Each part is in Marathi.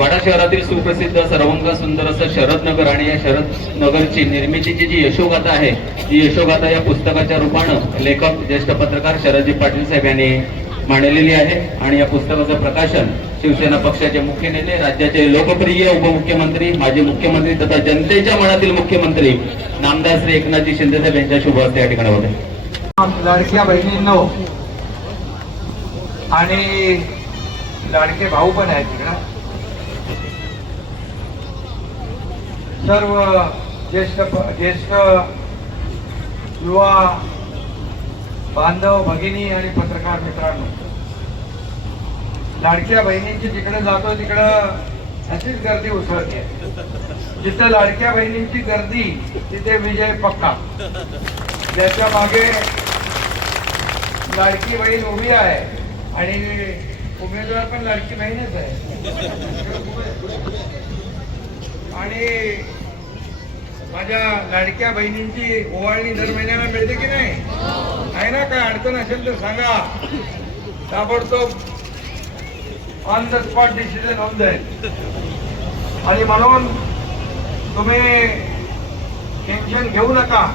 वाडा शहरातील सुप्रसिद्ध सर्वांगा सुंदर असं शरद नगर आणि या शरद नगरची निर्मितीची जी यशोगाथा आहे ती यशोगाथा या पुस्तकाच्या रूपानं लेखक ज्येष्ठ पत्रकार शरदजी पाटील साहेब यांनी मांडलेली आहे. आणि या पुस्तकाचं प्रकाशन शिवसेना पक्षाचे मुख्य नेते राज्याचे लोकप्रिय उपमुख्यमंत्री माजी मुख्यमंत्री तथा जनतेच्या मनातील मुख्यमंत्री नामदास श्री एकनाथजी शिंदे साहेब यांच्या शुभ हस्ते या ठिकाणी होते लाडक्या बहिणींनो आणि लाडके भाऊ पण आहेत तिकडं सर्व ज्येष्ठ ज्येष्ठ युवा बांधव भगिनी आणि पत्रकार मित्रांनो लाडक्या बहिणींची जिकडे जातो तिकडं अशीच गर्दी उसळते. जिथे लाडक्या बहिणींची गर्दी तिथे विजय पक्का. ज्याच्या मागे लाडकी बहीण उभी आहे आणि उमेदवार पण लाडकी बहीणच आहे. आणि माझ्या लाडक्या बहिणींची ओवाळणी दर महिन्याला मिळते की नाही? आहे ना काय अडचण असेल तर सांगा. ताबडतोब ऑन द स्पॉट डिसिजन होऊन जाईल. आणि म्हणून तुम्ही टेन्शन घेऊ नका.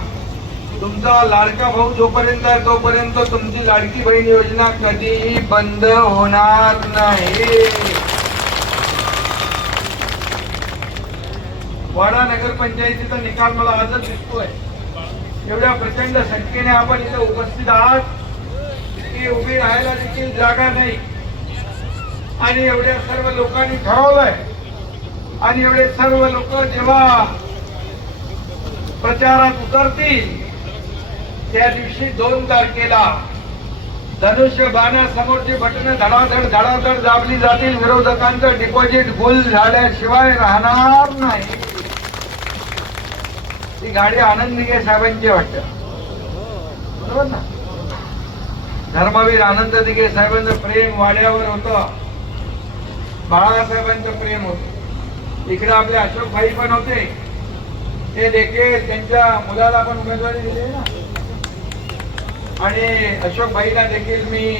तुमचा लाडका भाऊ जोपर्यंत आहे तोपर्यंत तुमची लाडकी बहीण योजना कधीही बंद होणार नाही. वाडा नगरपंचायतीचा निकाल मला आजच दिसतोय. एवढ्या प्रचंड संख्येने आपण इथे उपस्थित आहात. की उभी राहायला देखील जागा नाही. आणि एवढ्या सर्व लोकांनी ठरवलंय. आणि एवढे सर्व लोक जेव्हा प्रचारात उतरतील त्या दिवशी दोन तारखेला धनुष्य बाणासमोरची बटणं धडाधड धडाधड दाबली जातील विरोधकांचं डिपॉझिट गुल झाल्याशिवाय राहणार नाही. ती गाडी आनंद दिघे साहेबांची वाटत. बरोबर ना? धर्मवीर आनंद दिघे साहेबांचं प्रेम वाड्यावर होतं. बाळासाहेबांचं प्रेम होत. इकडे आपले अशोक भाई पण होते. ते देखील त्यांच्या मुलाला पण उमेदवारी दिली ना? आणि अशोक भाईला देखील मी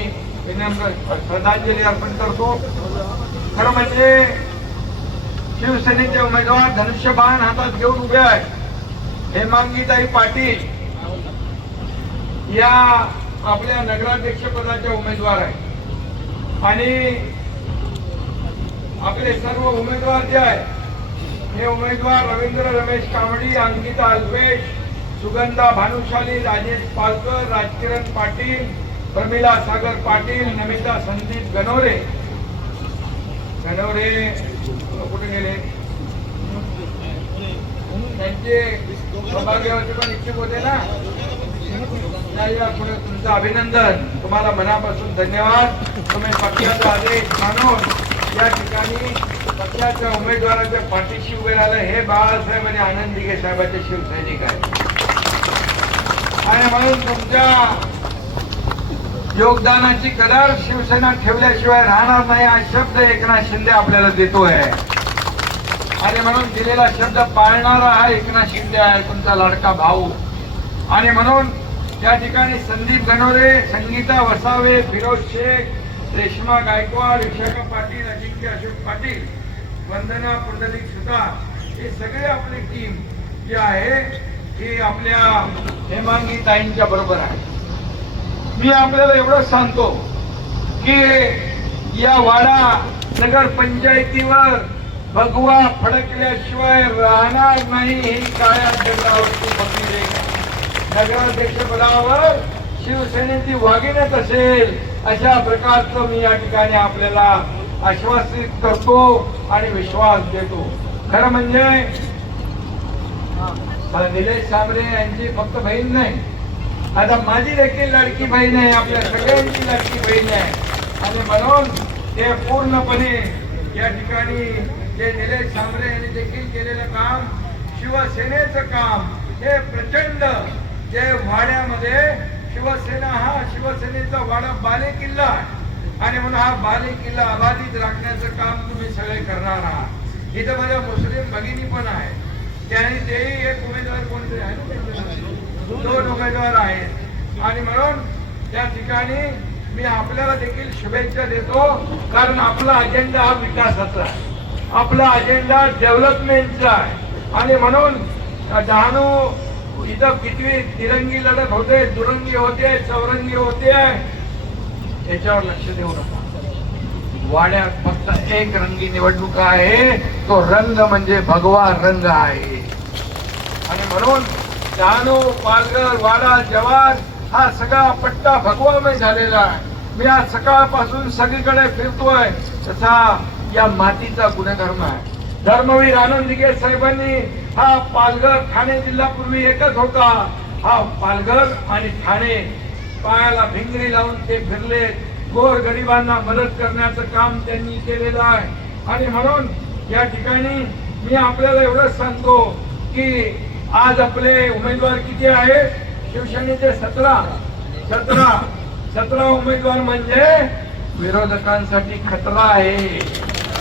श्रद्धांजली अर्पण करतो. खरं म्हणजे शिवसेनेचे उमेदवार धनुष्यबाण हातात घेऊन उभे आहेत. हेमांगीताई पाटील या आपल्या नगराध्यक्ष पदाच्या उमेदवार आहेत. आणि आपले सर्व उमेदवार जे आहेत हे उमेदवार रवींद्र रमेश कांबडी अंकिता अल्पेश सुगंधा भानुशाली राजेश पालकर राजकिरण पाटील प्रमिला सागर पाटील नमिता संदीप गणोरे. गणोरे कुठे गेले? म्हणजे त्यांचे सौभाग्यवती पण इच्छुक होते ना पुढे तुमचं अभिनंदन. तुम्हाला मनापासून धन्यवाद. तुम्ही पक्षाचा आदेश मानून या ठिकाणी पक्षाच्या उमेदवाराच्या पाठीशी उभे राहिलं. हे बाळासाहेब आणि आनंद दिघे साहेबांचे शिवसैनिक आहेत. आणि म्हणून तुमच्या योगदानाची कदर शिवसेना ठेवल्याशिवाय राहणार नाही. हा शब्द एकनाथ शिंदे आपल्याला देतोय. आणि म्हणून दिलेला शब्द पाळणारा हा एकनाथ शिंदे आहे तुमचा लाडका भाऊ. आणि म्हणून त्या ठिकाणी संदीप गणोरे संगीता वसावे फिरोज शेख रेश्मा गायकवाड विशाखा पाटील अजिंक्य अशोक पाटील वंदना पुंडलिक सुतार हे सगळे आपली टीम जी आहे ही आपल्या हेमांगी ताईंच्या बरोबर आहे. मी आपल्याला एवढंच सांगतो की या वाडा नगर पंचायतीवर भगवा फडकल्याशिवाय राहणार नाही ही काळ्या जगावरची फकीर नगराध्यक्ष पदावर शिवसेनेची वागिणत असेल अशा प्रकारचं मी या ठिकाणी आपल्याला आश्वासित करतो आणि विश्वास देतो. खरं म्हणजे निलेश साबरे यांची फक्त बहीण नाही. आता माझी देखील लडकी बहीण आहे आपल्या सगळ्यांची लडकी बहीण आहे. आणि म्हणून ते पूर्णपणे या ठिकाणी जे निलेश सांबरे यांनी देखील केलेलं काम शिवसेनेचं काम हे प्रचंड जे वाड्यामध्ये शिवसेना हा शिवसेनेचा वाडा बाले किल्ला आहे. आणि म्हणून हा बाले किल्ला अबाधित राखण्याचं काम तुम्ही सगळे करणार आहात. इथं माझ्या मुस्लिम भगिनी पण आहे त्यांनी तेही एक उमेदवार कोणतरी आहे दोन उमेदवार आहेत. आणि म्हणून त्या ठिकाणी मी आपल्याला देखील शुभेच्छा देतो कारण आपला अजेंडा हा विकासाचा आहे. आपला अजेंडा डेव्हलपमेंटचा आहे. आणि म्हणून डहाणू इथं कितवी तिरंगी लढत होते दुरंगी होते चौरंगी होते. याच्यावर लक्ष देऊ नका. वाड्यात फक्त एक रंगी निवडणूक आहे. तो रंग म्हणजे भगवा रंग आहे. आणि म्हणून डहाणू पालघर वाडा जवार हा सगळा पट्टा भगवामय झालेला आहे. मी आज सकाळपासून सगळीकडे फिरतोय. तसा या मातीचा गुणधर्म आहे. धर्मवीर आनंद दिगे साहेबांनी हा पालघर ठाणे जिल्हा पूर्वी एकच होता. हा पालघर आणि ठाणे पायाला भिंगरी लावून ते फिरले. गोर गरिबांना मदत करण्याचं काम त्यांनी केलेलं आहे. आणि म्हणून या ठिकाणी मी आपल्याला एवढंच सांगतो की आज आपले उमेदवार किती आहेत शिवसेनेचे सतरा. सतरा. सतरा उमेदवार म्हणजे विरोधकांसाठी खतरा आहे.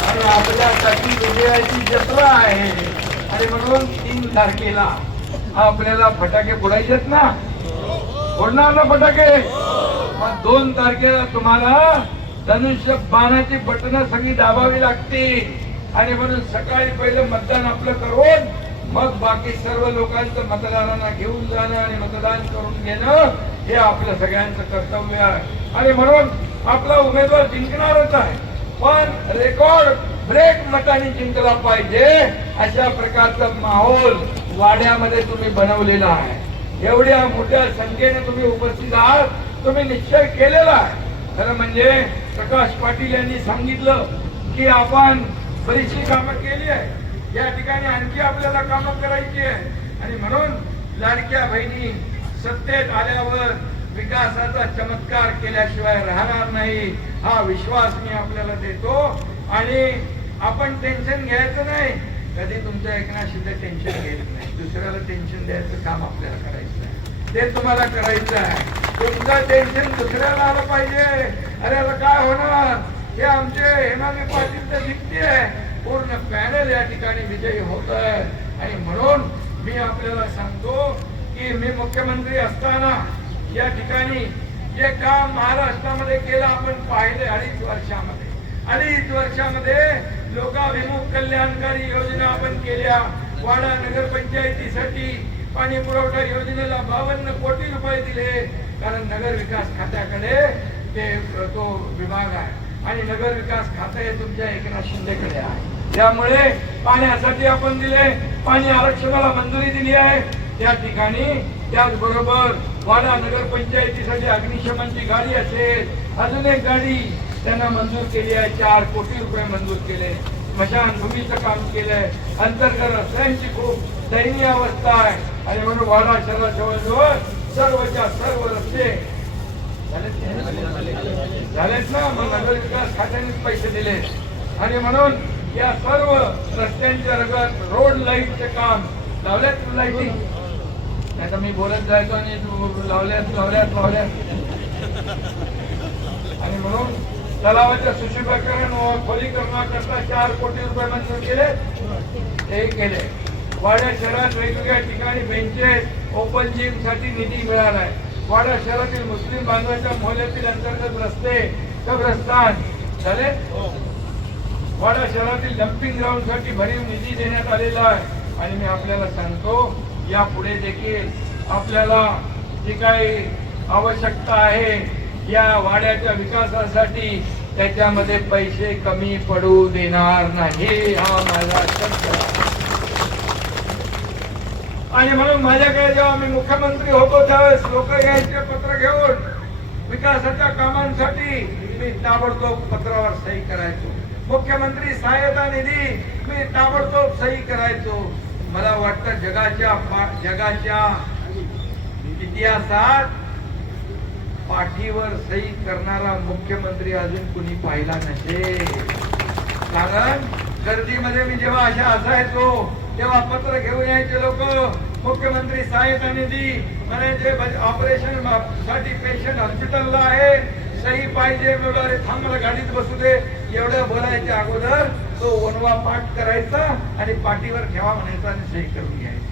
आणि आपल्यासाठी विजयाची जत्रा आहे. आणि म्हणून तीन तारखेला आपल्याला फटाके फोडायचेत ना? फोडणार ना फटाके? मग दोन तारखेला तुम्हाला धनुष्य बाणाची बटणं सगळी दाबावी लागते आणि म्हणून सकाळी पहिले मतदान आपलं करून मग बाकी सर्व लोकांचं मतदारांना घेऊन जाणं आणि मतदान करून घेणं हे आपलं सगळ्यांचं कर्तव्य आहे. आणि म्हणून आपला उमेदवार जिंकणारच आहे. पण रेकॉर्ड ब्रेक मताने जिंकला पाहिजे अशा प्रकारचा माहोल वाड्यामध्ये तुम्ही बनवलेला आहे. एवढ्या मोठ्या संख्येने तुम्ही उपस्थित आहात तुम्ही निश्चय केलेला आहे. खरं म्हणजे प्रकाश पाटील यांनी सांगितलं की आपण बरीचशी कामं केली आहे. या ठिकाणी आणखी आपल्याला कामं करायची आहे. आणि म्हणून लाडक्या बहिणी सत्तेत आल्यावर विकासाचा चमत्कार केल्याशिवाय राहणार नाही हा विश्वास मी आपल्याला देतो. आणि आपण टेन्शन घ्यायचं नाही. कधी तुमच्या एकनाथ शिंदे टेन्शन घेत नाही. दुसऱ्याला टेन्शन द्यायचं काम आपल्याला करायचं आहे ते तुम्हाला करायचं आहे. तुमचं टेन्शन दुसऱ्याला आलं पाहिजे. अरे आता काय होणार? हे आमचे हेमाली पाटील तर जिंकते पूर्ण पॅनल या ठिकाणी विजयी होत आहे. आणि म्हणून मी आपल्याला सांगतो की मी मुख्यमंत्री असताना या ठिकाणी जे काम महाराष्ट्रामध्ये केलं आपण पाहिले अडीच वर्षामध्ये. अडीच वर्षामध्ये लोकाभिमुख कल्याणकारी योजना आपण केल्या. वाडा नगरपंचायतीसाठी पाणी पुरवठा योजनेला बावन्न कोटी रुपये दिले. कारण नगर विकास खात्याकडे ते तो विभाग आहे. आणि नगर विकास खातं हे तुमच्या एकनाथ शिंदेकडे आहे. त्यामुळे पाण्यासाठी आपण दिले. पाणी आरक्षणाला मंजुरी दिली आहे. त्या ठिकाणी त्याचबरोबर वाडा नगरपंचायतीसाठी अग्निशमनची गाडी असेल अजून एक गाडी त्यांना मंजूर केली आहे चार कोटी रुपये मंजूर केले. स्मशानभूमीचं काम केलंय. अंतर्गत रस्त्यांची खूप दयनीय अवस्था आहे. आणि म्हणून वाडा शहरा जवळजवळ सर्वच्या सर्व रस्ते झालेत. ना मग नगर विकास खात्यानेच पैसे दिले. आणि म्हणून या सर्व रस्त्यांच्या रगत रोड लाईटचे काम लावल्यात लाईटिंग मी बोलत जायचो आणि तू लावल्यात लावल्यात लावल्यात आणि म्हणून तलावाच्या सुशोभीकरण व खोलीकरणाकरता चार कोटी रुपये मंजूर केले. ते केले. वाड्या शहरात वेगवेगळ्या ठिकाणी बेंचेस ओपन जिमसाठी निधी आहे. वाडा शहरातील मुस्लिम बांधवांच्या मोहल्यातील अंतर्गत रस्ते कब्रस्तान. झाले? वाडा शहरातील डम्पिंग ग्राउंडसाठी भरीव निधी देण्यात आलेला आहे. आणि मी आपल्याला सांगतो यापुढे देखील आपल्याला जी काही आवश्यकता आहे या वाड्याच्या विकासासाठी त्याच्यामध्ये पैसे कमी पडू देणार नाही हा माझा शब्द आणि म्हणून माझ्याकडे जेव्हा मी मुख्यमंत्री होतो त्यावेळेस लोक यायचे पत्र घेऊन विकासाच्या कामांसाठी मी ताबडतोब पत्रावर सही करायचो. मुख्यमंत्री सहायता निधी मी ताबडतोब सही करायचो. मला वाटतं जगाच्या जगाच्या इतिहासात पाठीवर सही करणारा मुख्यमंत्री अजून कुणी पाहिला नसेल कारण गर्दीमध्ये मी जेव्हा अशा असायचो तेव्हा पत्र घेऊन यायचे लोक मुख्यमंत्री सहायता निधी म्हणायचे ऑपरेशनसाठी पेशंट हॉस्पिटलला आहे सही पाहिजे मी अरे थांब मला गाडीत बसू दे. एवढं बोलायच्या अगोदर तो वनवा पाठ करायचा आणि पाठीवर ठेवा म्हणायचा आणि सही करून घ्यायचा.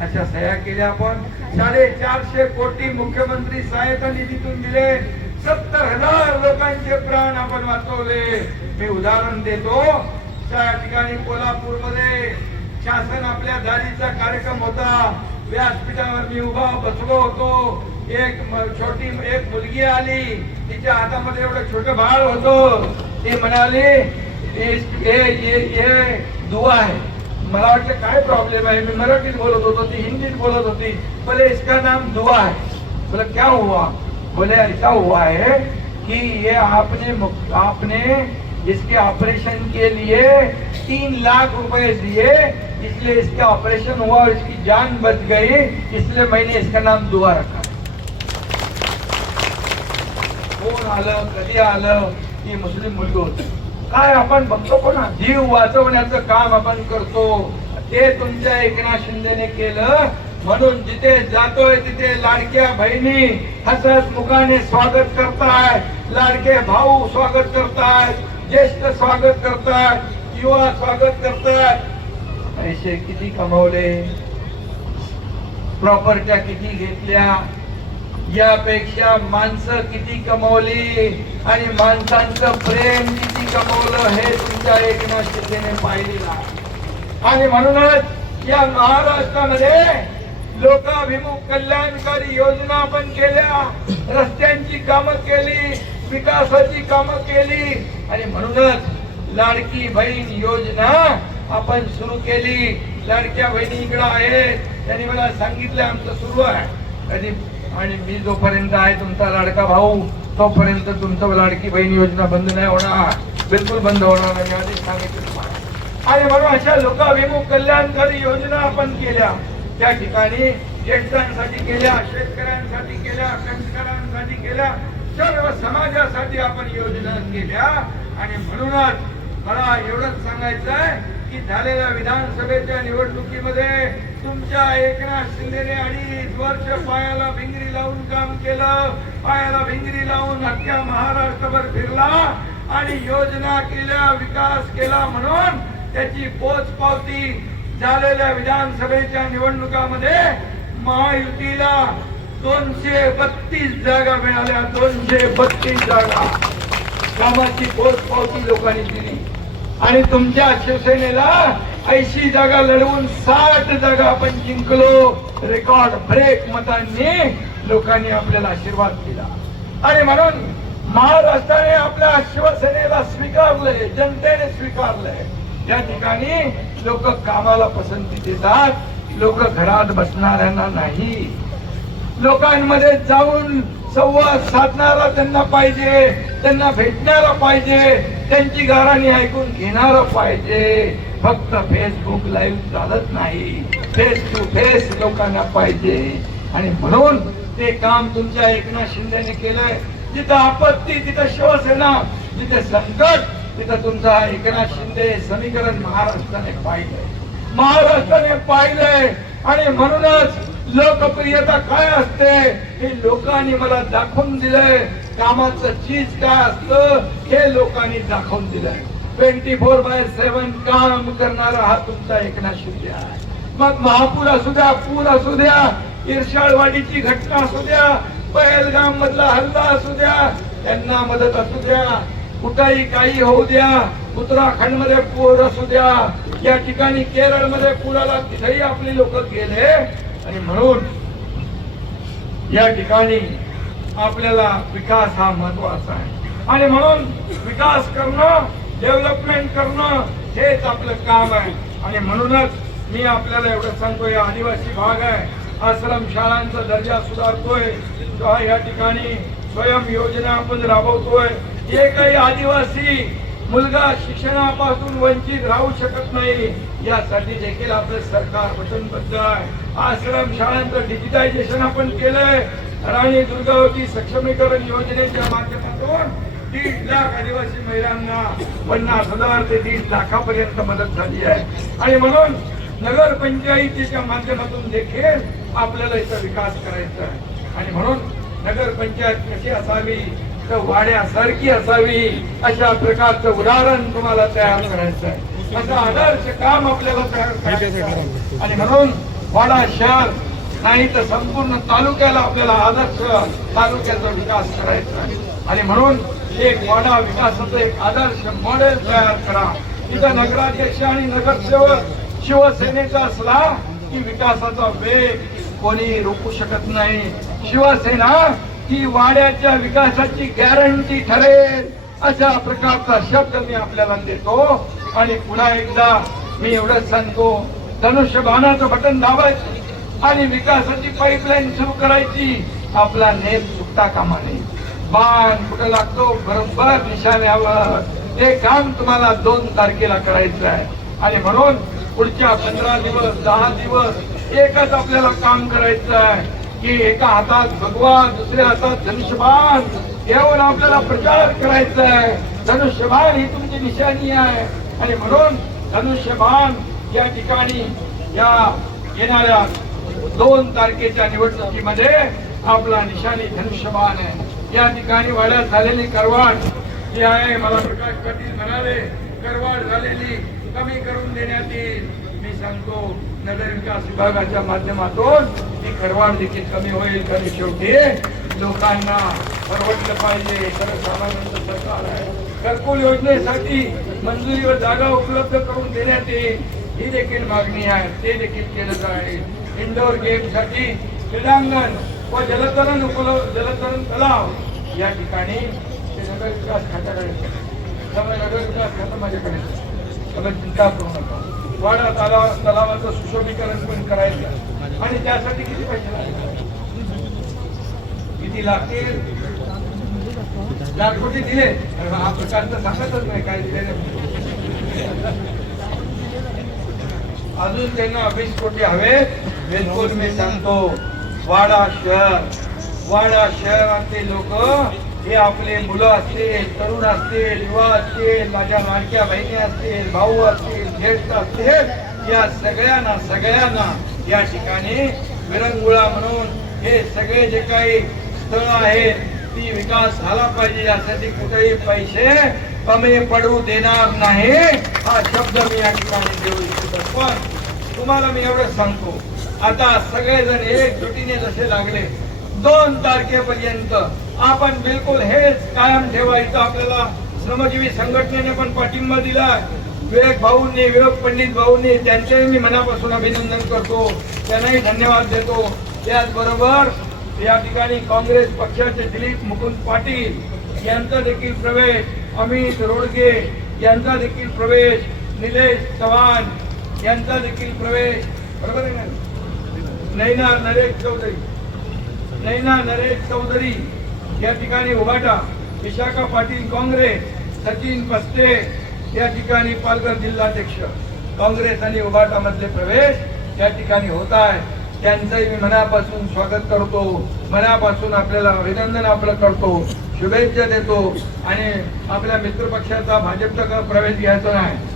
अशा सह्या केल्या आपण. साडेचारशे कोटी मुख्यमंत्री सहायता निधीतून दिले. सत्तर हजार लोकांचे प्राण आपण वाचवले. मी उदाहरण देतो. त्या ठिकाणी कोल्हापूरमध्ये शासन आपल्या दारीचा कार्यक्रम होता. व्यासपीठावर मी उभा बसलो होतो. एक छोटी एक मुलगी आली. तिच्या हातामध्ये एवढं छोट बाळ होतं. ते म्हणाले "हे- हे दुआ आहे. मला वाटलं काय प्रॉब्लेम है मैं मराठीत बोलत होतो, ती हिंदीत बोलत होती. बोले, इसका नाम दुआ है. बोले, क्या हुआ? बोले, ऐसा हुआ है कि ये आपने आपने इसके ऑपरेशन के लिए तीन लाख रुपए दिए, इसलिए इसका ऑपरेशन हुआ और इसकी जान बच गई, इसलिए मैंने इसका नाम दुआ रखा। कोण आलं कधी आलं ही मुस्लिम मुलगी होती। काय आपण बघतो पण जीव वाचवण्याचं काम आपण करतो. ते तुमच्या एकनाथ शिंदेने केलं. म्हणून जिथे जातोय तिथे लाडक्या बहिणी हसत मुखाने स्वागत करताय. लाडके भाऊ स्वागत करताय. ज्येष्ठ स्वागत करताय. युवा स्वागत करताय. पैसे किती कमवले? प्रॉपर्ट्या किती घेतल्या? यापेक्षा माणसं किती कमवली आणि माणसांचं प्रेम किती कमवलं हे तुमच्या एकनाथ शिंदेने पाहिलेलं आहे. आणि म्हणूनच या महाराष्ट्रामध्ये लोकाभिमुख कल्याणकारी योजना आपण केल्या रस्त्यांची कामं केली विकासाची कामं केली. आणि म्हणूनच लाडकी बहीण योजना आपण सुरू केली. लाडक्या बहिणी इकडं आहेत. त्यांनी मला सांगितलं आमचं सुरू आहे. कधी आणि मी जोपर्यंत आहे तुमचा लाडका भाऊ तोपर्यंत तुमचं लाडकी बहीण योजना बंद नाही होणार. बिलकुल बंद होणार नाही. आधीच सांगितलं तुम्हाला. आणि म्हणून अशा लोकाभिमुख कल्याणकारी योजना आपण केल्या. त्या ठिकाणी ज्येष्ठांसाठी केल्या शेतकऱ्यांसाठी केल्या कंटकरांसाठी केल्या सर्व समाजासाठी आपण योजना केल्या. आणि म्हणूनच मला एवढंच सांगायचं आहे की झालेल्या विधानसभेच्या निवडणुकीमध्ये तुमच्या एकनाथ शिंदेने अडीच वर्ष पायाला भिंगरी लावून काम केलं. पायाला भिंगरी लावून अख्ख्या महाराष्ट्रभर फिरला आणि योजना केल्या विकास केला म्हणून त्याची पोच पावती झालेल्या विधानसभेच्या निवडणुकामध्ये महायुतीला दोनशे बत्तीस जागा मिळाल्या. दोनशे बत्तीस जागा. कामाची पोच पावती लोकांनी दिली. आणि तुमच्या शिवसेनेला ऐंशी जागा लढवून साठ जागा आपण जिंकलो. रेकॉर्ड ब्रेक मतांनी लोकांनी आपल्याला आशीर्वाद दिला. आणि म्हणून महाराष्ट्राने आपल्या शिवसेनेला स्वीकारलंय जनतेने स्वीकारलंय. या ठिकाणी लोक कामाला पसंती देतात. लोक घरात बसणाऱ्यांना नाही. लोकांमध्ये जाऊन संवाद साधणारा त्यांना पाहिजे त्यांना भेटणारा पाहिजे त्यांची गाराणी ऐकून घेणारा पाहिजे. फक्त फेसबुक लाईव्ह चालत नाही. फेस टू फेस लोकांना पाहिजे. आणि म्हणून ते काम तुमच्या एकनाथ शिंदेने केलंय. जिथं आपत्ती तिथं शिवसेना जिथे संकट तिथं तुमचा एकनाथ शिंदे समीकरण महाराष्ट्राने पाहिलंय. महाराष्ट्राने पाहिलंय. आणि म्हणूनच लोकप्रियता काय असते हे लोकांनी मला दाखवून दिलंय. कामाचं चीज काय असत हे लोकांनी दाखवून दिलंय. ट्वेंटी फोर बाय सेव्हन काम करणारा हा तुमचा एकनाथ शिंदे आहे. मग महापूर असू द्या पूर असू द्या इर्षाळवाडीची घटना असू द्या पहलगाम मधला हल्ला असू द्या त्यांना मदत असू द्या कुठंही काही होऊ द्या उत्तराखंडमध्ये पूर असू द्या या ठिकाणी केरळमध्ये पुराला तिथेही आपली लोक गेले आणि म्हणून या ठिकाणी आपल्याला विकास हा महत्त्वाचा आहे. आणि म्हणून विकास करणं डेव्हलपमेंट करणं हेच आपलं काम आहे. आणि म्हणूनच मी आपल्याला एवढं सांगतोय आदिवासी भाग आहे. आश्रम शाळांचा दर्जा सुधारतोय. तेव्हा या ठिकाणी स्वयं योजना आपण राबवतोय. जे काही आदिवासी मुलगा शिक्षणापासून वंचित राहू शकत नाही यासाठी देखील आपलं सरकार वचनबद्ध आहे. आश्रम शाळांचं डिजिटायझेशन आपण केलंय. राणी दुर्गावती सक्षमीकरण योजनेच्या माध्यमातून दीड लाख आदिवासी महिलांना पन्नास हजार ते दीड लाखापर्यंत मदत झाली आहे. आणि म्हणून नगर पंचायतीच्या माध्यमातून देखील आपल्याला याचा विकास करायचा आहे. आणि म्हणून नगर पंचायत कशी असावी तर वाड्यासारखी असावी अशा प्रकारचं उदाहरण तुम्हाला तयार करायचं आहे. असं आदर्श काम आपल्याला तयार करायचं आणि म्हणून वाडा शहर नाही तर संपूर्ण तालुक्याला आपल्याला आदर्श तालुक्याचा विकास करायचा आहे. आणि म्हणून एक वाडा विकासाचं एक आदर्श मॉडेल तयार करा. तिथं नगराध्यक्ष आणि नगरसेवक शिवसेनेचा असला की विकासाचा वेग कोणी रोखू शकत नाही. शिवसेना ही वाड्याच्या विकासाची गॅरंटी ठरेल अशा प्रकारचा शब्द मी आपल्याला देतो. आणि पुन्हा एकदा मी एवढंच सांगतो धनुष्य धनुष्यबाणाचं बटन दाबायचं आणि विकासाची पाईपलाईन सुरू करायची. आपला नेम चुकता कामा नये बाण कुठं लागतो? बरोबर निशाण्यावर हे काम तुम्हाला दोन तारखेला करायचं आहे. आणि म्हणून पुढच्या पंधरा दिवस दहा दिवस एकच आपल्याला काम करायचं आहे. की एका हातात भगवान दुसऱ्या हातात धनुष्यबाण. यावर आपल्याला प्रचार करायचा आहे. धनुष्यबाण ही तुमची निशाणी आहे. आणि म्हणून धनुष्यबाण या ठिकाणी या येणाऱ्या दोन तारखेच्या निवडणुकीमध्ये आपला निशाणी धनुष्यबाण आहे. या ठिकाणी वाड्यात झालेली करवाढ जी आहे मला प्रकाश पाटील म्हणाले करवाढ झालेली कमी करून देण्यात येईल. मी सांगतो नगर विकास विभागाच्या माध्यमातून ती करवाढ देखील कमी होईल. कारण शेवटी लोकांना परवडलं पाहिजे. सर्वसामान्यांचं सरकार आहे. घरकुल योजनेसाठी मंजुरीवर जागा उपलब्ध करून देण्यात येईल. ही देखील मागणी आहे. ते देखील केलं आहे इंडोर गेमसाठी क्रीडांगण व जलतरण उपलब्ध जलतरण तलाव या ठिकाणी ते नगर विकास खात्याकडे त्यामुळे नगर विकास खातं माझ्याकडे त्यामुळे चिंता करू नका. वाडा तलाव तलावाचं सुशोभीकरण पण करायचं आणि त्यासाठी किती पैसे लागतील? किती लागतील? चार कोटी दिले हा प्रकार तर सांगतच नाही काय दिले अजून त्यांना वीस कोटी हवे. बिलकुल मी सांगतो वाडा शहर वाडा शहरातले लोक हे आपले मुलं असतील तरुण असतील युवा असतील माझ्या लाडक्या बहिणी असतील भाऊ असतील ज्येष्ठ असतील या सगळ्यांना सगळ्यांना या ठिकाणी विरंगुळा म्हणून हे सगळे जे काही स्थळ आहेत ती विकास झाला पाहिजे यासाठी कुठेही पैसे कमी पडू देणार नाही हा शब्द मी या ठिकाणी देऊ इच्छितो. पण तुम्हाला मी एवढं सांगतो. आता सगळेजण एकजुटीने जसे लागले दोन तारखेपर्यंत आपण बिलकुल हेच कायम ठेवायचं आपल्याला श्रमजीवी संघटनेने पण पाठिंबा दिला विवेक भाऊंनी विवेक पंडित भाऊंनी त्यांचेही मी मनापासून अभिनंदन करतो. त्यांनाही धन्यवाद देतो. त्याचबरोबर या ठिकाणी काँग्रेस पक्षाचे दिलीप मुकुंद पाटील यांचा देखील प्रवेश अमित रोडगे यांचा देखील प्रवेश निलेश चव्हाण यांचा देखील प्रवेश. बरोबर आहे ना? नैना नरेश चौधरी. नैना नरेश चौधरी. या ठिकाणी उभाटा. विशाखा पाटील काँग्रेस. सचिन पस्ते. या ठिकाणी पालघर जिल्हाध्यक्ष. काँग्रेस आणि उभाटा मधले प्रवेश या ठिकाणी होत आहे त्यांचंही मी मनापासून स्वागत करतो. मनापासून आपल्याला अभिनंदन आपलं करतो. शुभेच्छा देतो. आणि आपल्या मित्रपक्षाचा भाजपचा प्रवेश घ्यायचा नाही?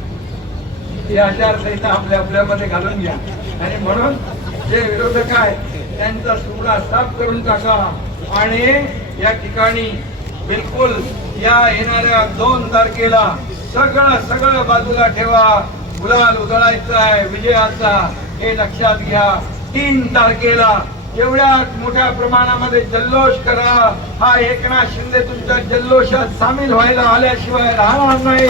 ही आचारसंहिता आपल्या आपल्यामध्ये घालून घ्या. आणि म्हणून जे विरोधक आहे त्यांचा सुगडा साफ करून टाका. आणि या ठिकाणी बिलकुल या येणाऱ्या दोन तारखेला सगळं सगळं बाजूला ठेवा. गुलाल उधळायचा आहे विजयाचा. हे लक्षात घ्या. तीन तारखेला एवढ्या मोठ्या प्रमाणामध्ये जल्लोष करा. हा एकनाथ शिंदे तुमच्या जल्लोषात सामील व्हायला आल्याशिवाय राहणार नाही.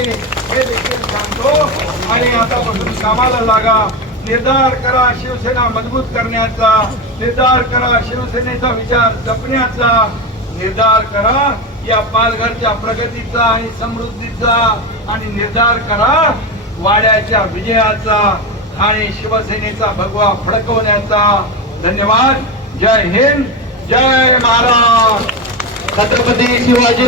हे देखील सांगतो. आणि आतापासून कामाला लागा. निर्धार करा शिवसेना मजबूत करण्याचा. निर्धार करा शिवसेनेचा विचार जपण्याचा. निर्धार करा या पालघरच्या प्रगतीचा आणि समृद्धीचा. आणि निर्धार करा वाड्याच्या विजयाचा आणि शिवसेनेचा भगवा फडकवण्याचा. धन्यवाद. जय हिंद. जय महाराज छत्रपती शिवाजी